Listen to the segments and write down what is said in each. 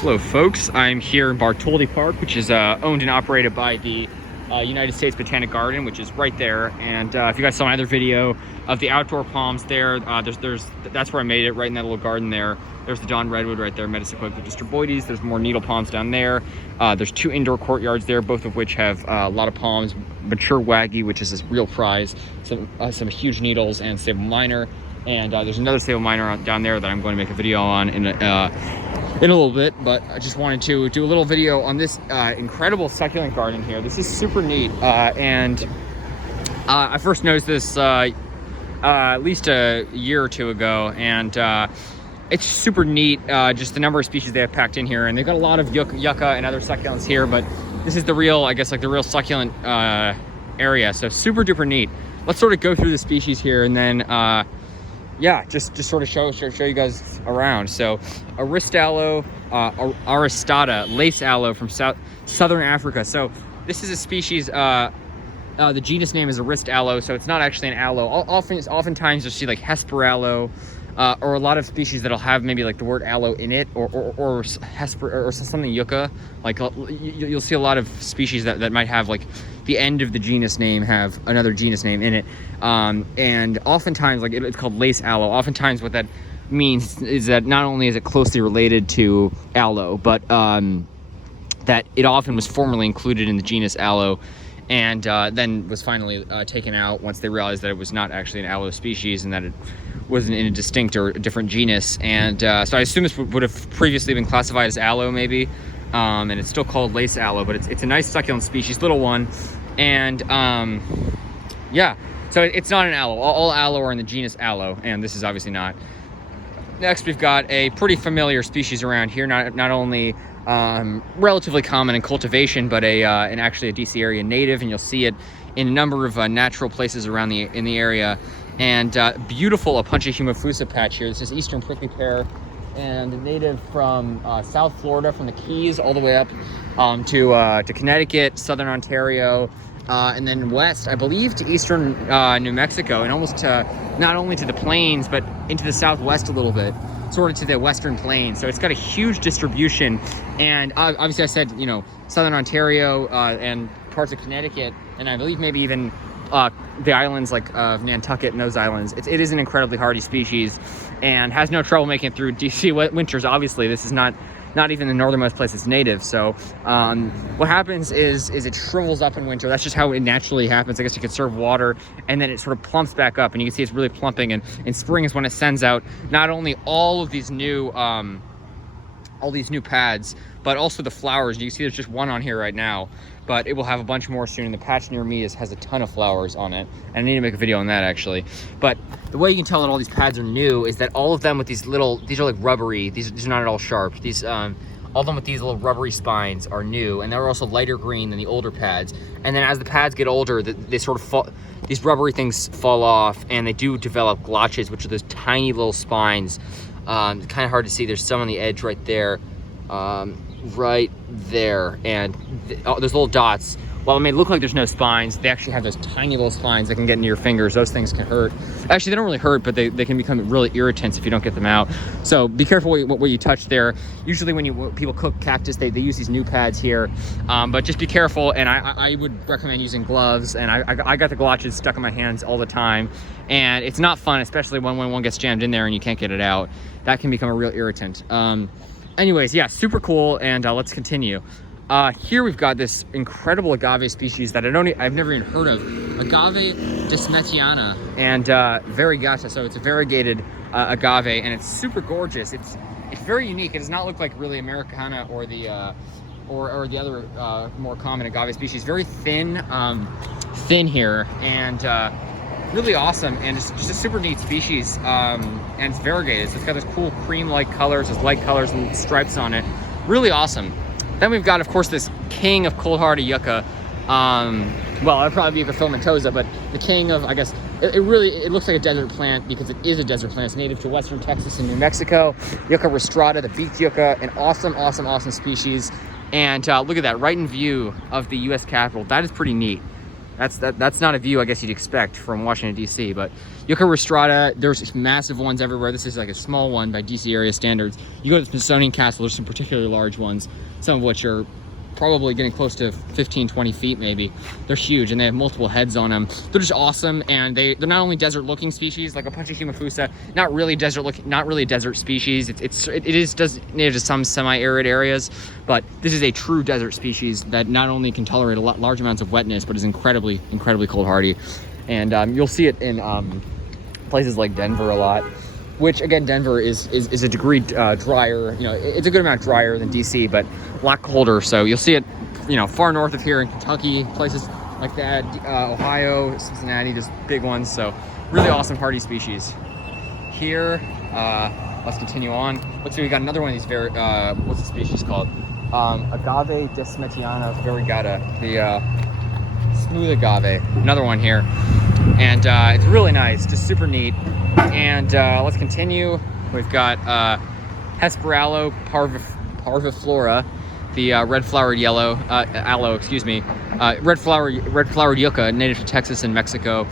Hello folks, I'm here in Bartholdi Park, which is owned and operated by the United States Botanic Garden, which is right there. And if you guys saw my other video of the outdoor palms there, that's where I made it, right in that little garden there. There's the Dawn Redwood right there, Metasequoia distroboides. There's more needle palms down there. There's 2 indoor courtyards there, both of which have a lot of palms. Mature Waggy, which is this real prize, some huge needles, and Sable Minor. And there's another Sable Minor down there that I'm going to make a video on in a little bit, but I just wanted to do a little video on this incredible succulent garden here. This is super neat, and I first noticed this at least a year or two ago, and it's super neat, just the number of species they have packed in here. And they've got a lot of yucca and other succulents here, but this is the real, I guess, like the real succulent area, so super duper neat. Let's sort of go through the species here, and then yeah, just sort of show you guys around. So Aristaloe aristata, lace aloe from southern Africa. So this is a species, the genus name is Aristaloe, so it's not actually an aloe. Oftentimes you'll see like Hesperaloe, or a lot of species that'll have maybe like the word aloe in it, or Hesper, or something yucca. Like you'll see a lot of species that might have like the end of the genus name have another genus name in it, and oftentimes like it's called lace aloe. Oftentimes what that means is that not only is it closely related to aloe, but that it often was formerly included in the genus aloe, and then was finally taken out once they realized that it was not actually an aloe species and that it wasn't in a distinct or a different genus. And so I assume this would have previously been classified as aloe maybe, and it's still called lace aloe, but it's a nice succulent species, little one. And yeah, so it's not an aloe. All aloe are in the genus aloe, and this is obviously not. Next, we've got a pretty familiar species around here, not only relatively common in cultivation, but and actually a DC area native, and you'll see it in a number of natural places around in the area. And beautiful Opuntia humifusa patch here. This is eastern prickly pear, and native from South Florida, from the Keys all the way up to Connecticut, southern Ontario, and then west, I believe, to eastern New Mexico, and almost not only to the plains, but into the southwest a little bit, sort of to the western plains. So it's got a huge distribution. And obviously I said, southern Ontario and parts of Connecticut, and I believe maybe even the islands like Nantucket and those islands. It is an incredibly hardy species and has no trouble making it through DC winters. Obviously, this is not even the northernmost place it's native. So what happens is it shrivels up in winter. That's just how it naturally happens. I guess you conserve water, and then it sort of plumps back up, and you can see it's really plumping. And in spring is when it sends out not only all these new pads, but also the flowers. You can see there's just one on here right now, but it will have a bunch more soon. And the patch near me has a ton of flowers on it, and I need to make a video on that actually. But the way you can tell that all these pads are new is that all of them with these are like rubbery. These are not at all sharp. All of them with these little rubbery spines are new, and they're also lighter green than the older pads. And then as the pads get older, they sort of fall. These rubbery things fall off, and they do develop glotches, which are those tiny little spines. Kind of hard to see. There's some on the edge right there. Right there, and those little dots, while it may look like there's no spines, they actually have those tiny little spines that can get into your fingers. Those things can hurt. Actually, they don't really hurt, but they can become really irritants if you don't get them out. So be careful what you touch there. Usually when people cook cactus, they use these new pads here, but just be careful. And I would recommend using gloves, and I got the glotches stuck in my hands all the time, and it's not fun, especially when one gets jammed in there and you can't get it out. That can become a real irritant. Anyways, yeah, super cool, and let's continue. Here we've got this incredible agave species that I've never even heard of, Agave desmetiana and variegata. So it's a variegated agave, and it's super gorgeous. It's very unique. It does not look like really Americana or the other more common agave species. Very thin here, and really awesome, and it's just a super neat species, and it's variegated, so it's got this cool cream-like colors, this light colors and stripes on it. Really awesome. Then we've got, of course, this king of cold hardy yucca. Well, it'd probably be filamentosa, but the king of, I guess, it looks like a desert plant because it is a desert plant. It's native to western Texas and New Mexico. Yucca rostrata, the beaked yucca, an awesome species. And look at that, right in view of the U.S. Capitol. That is pretty neat. That's not a view I guess you'd expect from Washington D.C. But Yucca rostrata, there's massive ones everywhere. This is like a small one by D.C. area standards. You go to the Smithsonian Castle, there's some particularly large ones, some of which are probably getting close to 15-20 feet maybe. They're huge and they have multiple heads on them. They're just awesome, and they're not only desert looking species like a Pachyhuma fusa, not really a desert species. It is native to some semi-arid areas, but this is a true desert species that not only can tolerate large amounts of wetness, but is incredibly cold hardy. And you'll see it in places like Denver a lot, which again, Denver is a degree drier. You know, it's a good amount drier than DC, but a lot colder. So you'll see it, you know, far north of here in Kentucky, places like that, Ohio, Cincinnati, just big ones. So really awesome hardy species. Here, let's continue on. Let's see, we got another one of these very, what's the species called? Agave desmetiana variegata, the smooth agave. Another one here, and it's really nice, just super neat. And let's continue. We've got Hesperaloe parviflora, the red-flowered aloe, red-flowered yucca, native to Texas and Mexico.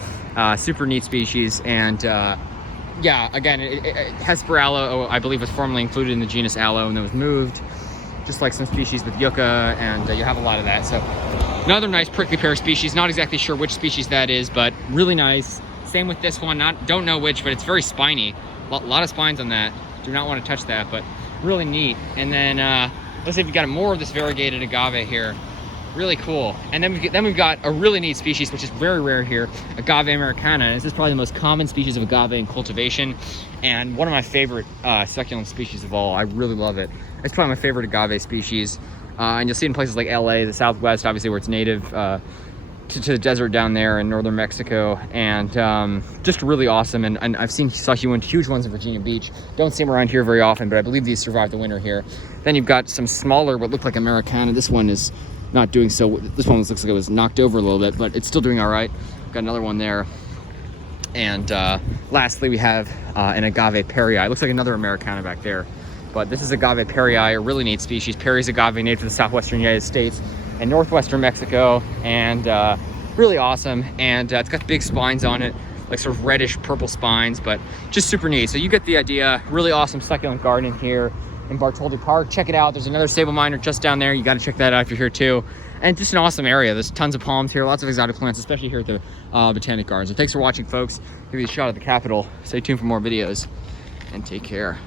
Super neat species. And yeah, again, Hesperaloe, I believe, was formerly included in the genus Aloe and then was moved, just like some species with yucca, and you have a lot of that. So another nice prickly pear species. Not exactly sure which species that is, but really nice. Same with this one, don't know which, but it's very spiny. A lot of spines on that. Do not want to touch that, but really neat. And then let's see if we got more of this variegated agave here. Really cool. And then we've got a really neat species, which is very rare here, Agave americana. This is probably the most common species of agave in cultivation, and one of my favorite succulent species of all. I really love it. It's probably my favorite agave species. And you'll see it in places like LA, the Southwest, obviously, where it's native to the desert down there in northern Mexico, and just really awesome. And I've seen succulent huge ones in Virginia Beach. Don't see them around here very often, but I believe these survived the winter here. Then you've got some smaller, what look like Americana. This one is not doing so. This one looks like it was knocked over a little bit, but it's still doing all right. Got another one there. And lastly, we have an Agave Perrii. It looks like another Americana back there, but this is Agave Perrii, a really neat species. Perry's agave native to the southwestern United States and northwestern Mexico, and really awesome. And it's got big spines on it, like sort of reddish purple spines, but just super neat. So you get the idea. Really awesome succulent garden here in Bartholdi Park. Check it out. There's another sable miner just down there. You got to check that out if you're here too. And just an awesome area. There's tons of palms here, lots of exotic plants, especially here at the Botanic Gardens. So thanks for watching, folks. Give you a shot at the Capitol. Stay tuned for more videos, and take care.